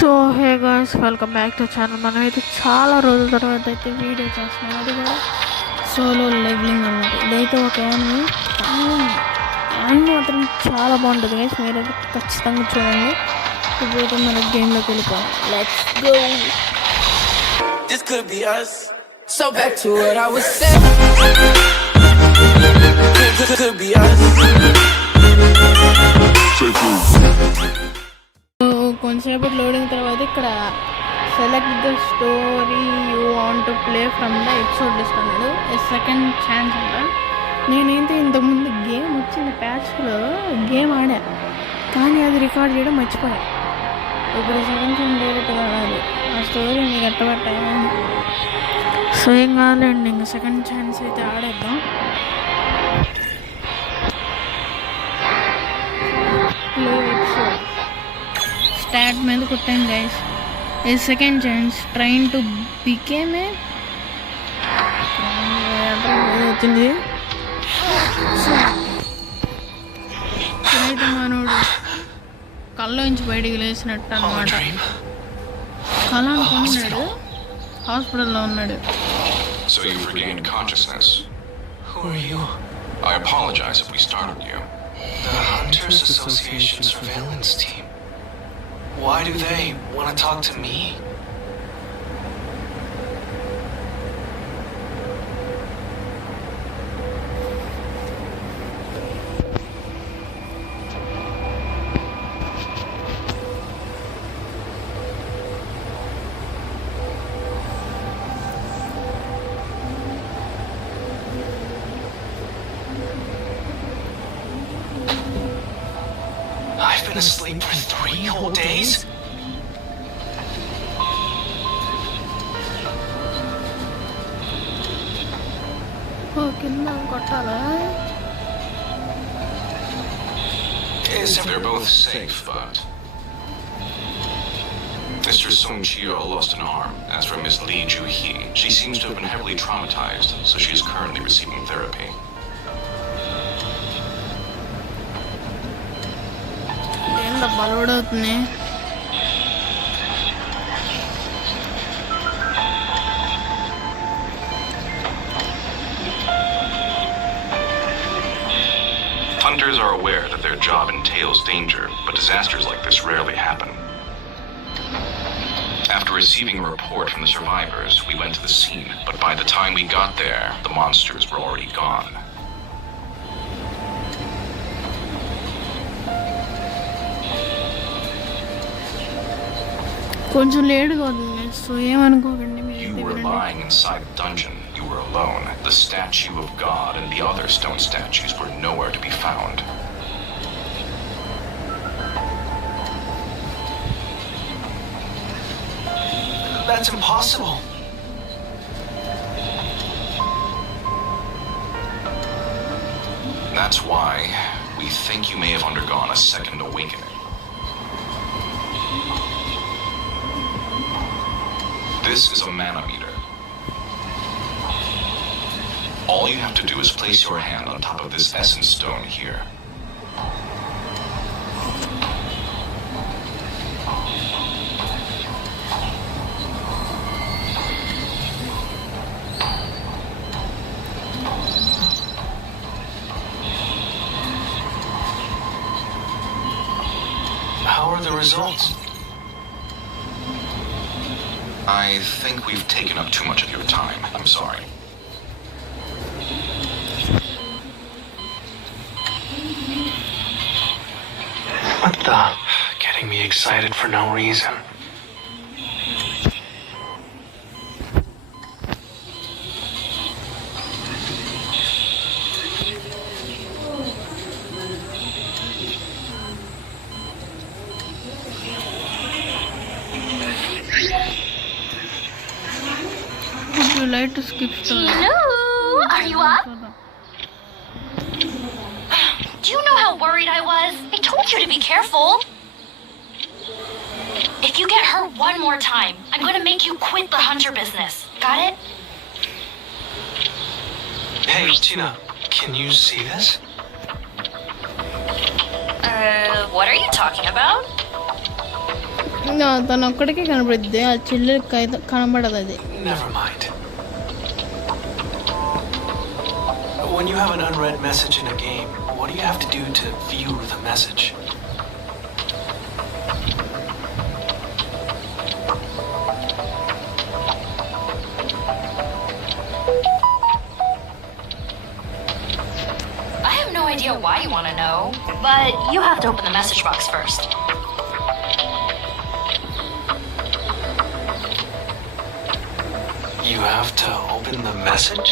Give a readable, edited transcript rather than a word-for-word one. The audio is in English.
So hey guys, welcome back to channel. మనం అయితే చాలా రోజుల తర్వాత అయితే వీడియో చేస్తున్నాం. అది కూడా సోలో లెవెలింగ్ అన్నమాట. ఇదైతే ఒక యానిమీ మాత్రం చాలా బాగుంటుంది గైస్. మీరైతే ఖచ్చితంగా చూడండి. ఇప్పుడైతే మన గేమ్లోకి వెళ్ళిపోయాం. Let's go. This could be us. So back to what I was saying. Could be us. కొంతసేపు లోడింగ్ తర్వాత ఇక్కడ select the story you want to play from the episode list అన్నాడు. సెకండ్ ఛాన్స్ అంట. నేనైతే ఇంతకుముందు గేమ్ వచ్చిన ప్యాచ్లో game ఆడా, కానీ అది రికార్డ్ చేయడం మర్చిపోయా. ఇప్పుడు సెకండ్ ఛాన్స్ డైరెక్ట్గా ఆడాలి. ఆ స్టోరీ మీకు ఎట్టబట్టాయా? సో ఏం కావాలండి, ఇంకా సెకండ్ ఛాన్స్ అయితే ఆడేద్దాం. ప్లే ఎపిసోడ్ స్టార్ట్ మీద కొట్టాను guys. A second chance train to became వచ్చింది. ఇప్పుడైతే మనోడు కళ్ళలోంచి బయటికి లేచినట్టు అనమాట. కళ అనుకున్నాడు, హాస్పిటల్లో ఉన్నాడు. So you've regained consciousness. Who are you? I apologize if we startled you. The Hunters Association surveillance team. Why do they want to talk to me? I've been asleep for 3 whole days? కింద కొట్టాలా? They're both safe, but Mr. Song Chio lost an arm. As for Miss Lee Ju-hee, she seems to have been heavily traumatized, so she is currently receiving therapy. ఏందా బలవడవుతుంది? Hunters are aware that their job entails danger, but disasters like this rarely happen. After receiving a report from the survivors, we went to the scene, but by the time we got there, the monsters were already gone. కొంచెం లేటుగా అవుతుంది, so ఏమనుకోకండి. You were lying inside the dungeon. You were alone. The statue of God and the other stone statues were nowhere to be found. That's impossible. That's why we think you may have undergone a second awakening. This is a manometer. All you have to do is place your hand on top of this essence stone here. How are the results? I think we've taken up too much of your time. I'm sorry. What the? Getting me excited for no reason. Would you like to skip story? Hello, are you up? Do you know how worried I was? I told you to be careful. If you get hurt one more time, I'm going to make you quit the hunter business. Got it? Hey, Tina, can you see this? What are you talking about? తను ఒక్కడికే కనబడుద్ది, ఆ చెల్లెకి అయితే కనబడదు అది. Never mind. When you have an unread message in a game, what do you have to do to view the message? I have no idea why you want to know, but you have to open the message box first. You have to open the message?